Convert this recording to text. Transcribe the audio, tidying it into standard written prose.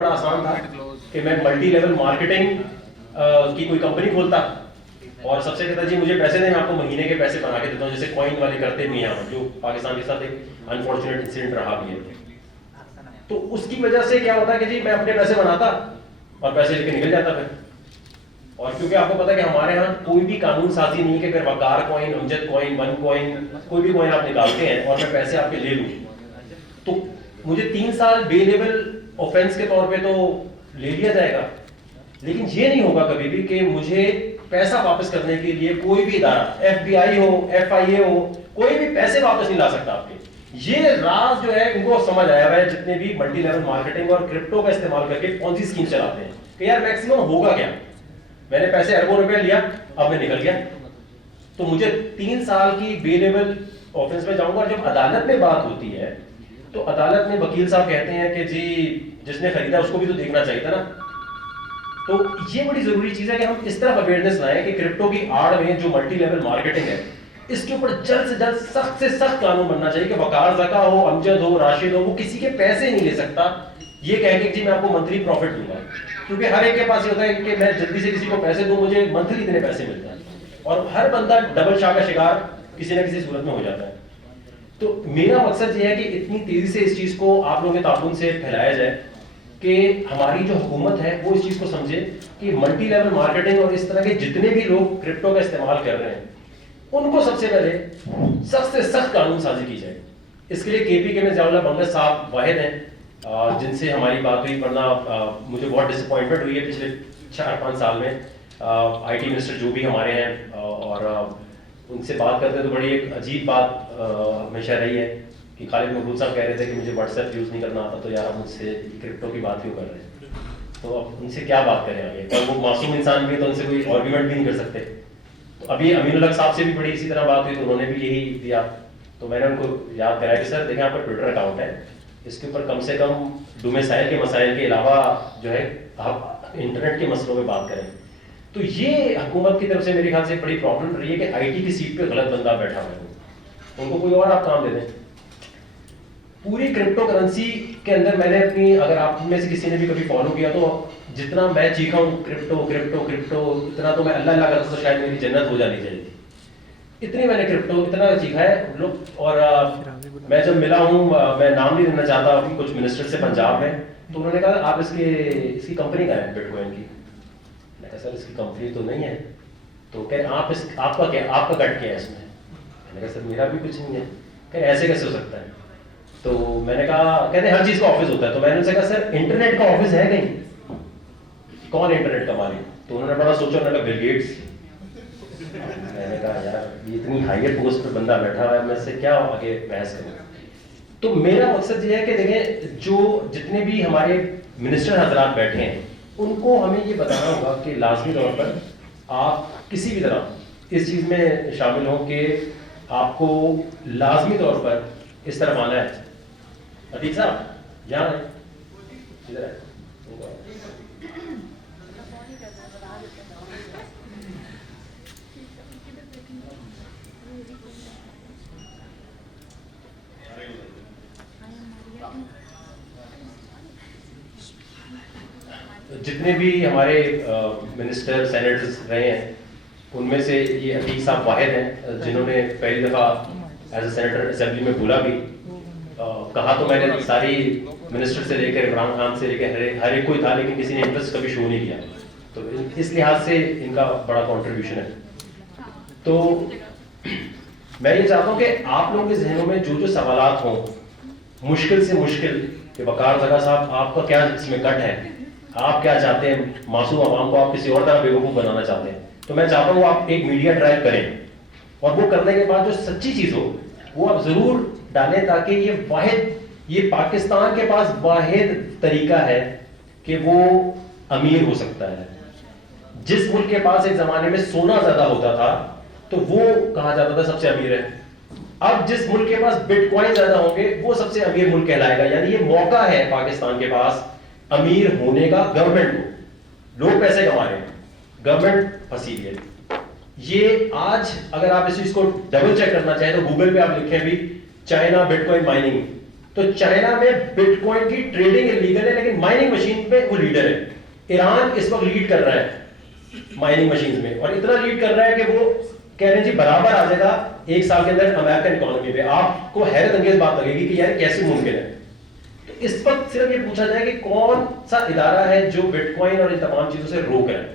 बड़ा आसान था कि मैं मल्टी लेवल मार्केटिंग की कोई कंपनी खोलता और सबसे कहता जी मुझे पैसे दें, मैं आपको महीने के पैसे बना के देता हूँ, जैसे कॉइन वाले करते भी यहाँ, जो पाकिस्तान के साथ एक अनफॉर्चुनेट इंसिडेंट रहा भी है। तो उसकी वजह से क्या होता है कि जी मैं अपने पैसे बनाता और पैसे लेके निकल जाता फिर। और क्योंकि आपको पता है कि हमारे यहाँ कोई भी कानून साजी नहीं है कि अगर Waqar coin, Amjad coin, one coin, कोई भी कॉइन आप निकालते हैं और मैं पैसे आपके ले लूँ तो मुझे 3 साल बेलेबल ऑफेंस के तौर पे तो ले लिया जाएगा, लेकिन ये नहीं होगा कभी भी कि मुझे पैसा वापस करने के लिए कोई भी इदारा, FBI हो, FIA हो, कोई भी पैसे वापस नहीं ला सकता आपके। ये राज जो है उनको समझ आया है जितने भी मल्टी लेवल मार्केटिंग और क्रिप्टो का इस्तेमाल करके पॉन्जी स्कीम चलाते हैं कि यार मैक्सिमम होगा क्या, मैंने पैसे अरबों रुपए लिया, अब मैं निकल गया तो मुझे 3 साल की बेलेबल ऑफेंस में जाऊंगा। और जब अदालत में बात होती है तो अदालत में वकील साहब कहते हैं कि जी जिसने खरीदा उसको भी तो देखना चाहिए था ना। तो ये बड़ी जरूरी चीज है कि हम इस तरफ अवेयरनेस लाएं कि क्रिप्टो की आड़ में जो मल्टी लेवल मार्केटिंग है इसके ऊपर जल्द से जल्द सख्त से सख्त कानून बनना चाहिए कि वकार ज़का हो, अमजद हो, राशिद हो, वो किसी के पैसे नहीं ले सकता ये कह के जी मैं आपको मंथली प्रॉफिट दूंगा, क्योंकि हर एक के पास ये होता है कि मैं जल्दी से किसी को पैसे दूं, मुझे मंथली इतने पैसे मिलते हैं और हर बंदा डबल शाह का शिकार किसी ना किसी सूरत में हो जाता है। तो मेरा मकसद ये है कि इतनी तेजी से इस चीज को आप लोगों के ताउन से फैलाया जाए कि हमारी जो हुकूमत है वो इस चीज को समझे कि मल्टी लेवल मार्केटिंग और इस तरह के जितने भी लोग क्रिप्टो का इस्तेमाल कर रहे हैं उनको सबसे पहले सख्त से सख्त कानून साजी की जाए। इसके लिए KPK में ज़ियाउल्लाह बंगश साहब वाहिद हैं जिनसे हमारी बात हुई, वरना मुझे बहुत डिसअपॉइंटमेंट हुई है पिछले 4-5 साल में। IT मिनिस्टर जो भी हमारे हैं और उनसे बात करते तो बड़ी एक अजीब बात हमेशा रही है कि खालिद महमूद साहब कह रहे थे कि मुझे WhatsApp यूज़ नहीं करना आता, तो यार आप मुझसे क्रिप्टो की बात क्यों कर रहे हैं, तो अब उनसे क्या बात करें आगे, और वो मासूम इंसान भी है तो उनसे कोई आर्ग्यूमेंट भी नहीं कर सकते। तो अभी अमीनुल हक साहब से भी बड़ी इसी तरह बात हुई तो उन्होंने भी यही दिया, तो मैंने उनको याद कराया कि सर देखें आपका ट्विटर अकाउंट है, इसके ऊपर कम से कम डोमिसाइल के मसाइल के अलावा जो है आप इंटरनेट के मसलों में बात करें। तो ये हुकूमत की तरफ से मेरे ख्याल से बड़ी प्रॉब्लम रही है कि IT की सीट पे गलत बंदा बैठा हुआ है, उनको कोई और आप काम दे दें। पूरी क्रिप्टो करेंसी के अंदर मैंने अपनी, अगर आप में से किसी ने भी कभी फॉलो किया तो जितना मैं चीखा हूँ क्रिप्टो क्रिप्टो क्रिप्टो, इतना तो मैं अल्लाह अल्लाह करता तो शायद मेरी जन्नत हो जानी चाहिए थी, इतनी मैंने क्रिप्टो इतना चीखा है लोग। और मैं जब मिला हूँ, मैं नाम नहीं लेना चाहता अभी, कुछ मिनिस्टर से पंजाब में, तो उन्होंने कहा आप इसकी कंपनी का है बिटकॉइन की। मैं कहा सर इसकी कंपनी तो नहीं है, तो कह आपका कट क्या है इसमें। मैंने कहा सर मेरा भी कुछ नहीं है। कह ऐसे कैसे हो सकता है, तो मैंने कहा कहते हर चीज का ऑफिस होता है, तो मैंने उनसे कहा सर इंटरनेट का ऑफिस है कहीं, कौन इंटरनेट का मालिक, तो उन्होंने बड़ा सोचा, उन्होंने कहा बिल गेट्स। मैंने कहा यार ये इतनी हाईएस्ट पोस्ट पर बंदा बैठा हुआ है, मैं इससे क्या आगे बहस करूं। तो मेरा मकसद ये है कि देखें जो जितने भी हमारे मिनिस्टर हजरात बैठे हैं उनको हमें ये बताना होगा कि लाजमी तौर पर आप किसी भी तरह इस चीज में शामिल हो कि आपको लाजमी तौर पर इस तरफ आना है। अतीक साहब यहाँ है, इधर है। जितने भी हमारे मिनिस्टर सेनेटर्स रहे हैं उनमें से ये अतीक साहब वाहिद हैं जिन्होंने पहली दफ़ा एज ए सेनेटर असेंबली में बोला भी। कहा तो मैंने सारी मिनिस्टर से लेकर इमरान खान से लेकर हर एक कोई था, लेकिन किसी ने इंटरेस्ट कभी शो नहीं किया, तो इस लिहाज से इनका बड़ा कंट्रीब्यूशन है। तो मैं ये चाहता हूँ कि आप लोगों के जहनों में जो जो सवालात हों मुश्किल से मुश्किल कि वकार ज़का साहब आपका क्या इसमें कट है, आप क्या चाहते हैं, मासूम आवाम को आप किसी और तरह बेवकूफ़ बनाना चाहते हैं, तो मैं चाहता हूँ आप एक मीडिया ड्राइव करें और वो करने के बाद जो सच्ची चीज़ हो वो आप ज़रूर डालें, ताकि ये पाकिस्तान के पास वाहिद तरीका है कि वो अमीर हो सकता है। जिस मुल्क के पास एक ज़माने में सोना ज़्यादा होता था तो वो कहा जाता था सबसे अमीर है, अब जिस मुल्क के पास बिटकॉइन ज़्यादा होंगे वो सबसे अमीर मुल्क कहलाएगा। यानी ये मौका है पाकिस्तान के पास अमीर होने का, गवर्नमेंट को, लोग पैसे कमा रहे हैं, गवर्नमेंट फंसी है। ये आज अगर आप इस चीज को डबल चेक करना चाहें तो गूगल पे आप लिखें भी चाइना बिटकॉइन माइनिंग, تو چائنا میں بٹ کوائن کی ٹریڈنگ انلیگل ہے لیکن مائننگ مشین پہ وہ لیڈر ہے. ایران اس وقت لیڈ کر رہا ہے مائننگ مشین میں, اور اتنا لیڈ کر رہا ہے کہ وہ کہہ رہے ہیں جی برابر آ جائے گا 1 سال کے اندر امریکن اکانومی پہ. آپ کو حیرت انگیز بات لگے گی کہ یار کیسے ممکن ہے. تو اس وقت صرف یہ پوچھا جائے کہ کون سا ادارہ ہے جو بٹ کوائن اور ان تمام چیزوں سے روک رہا ہے.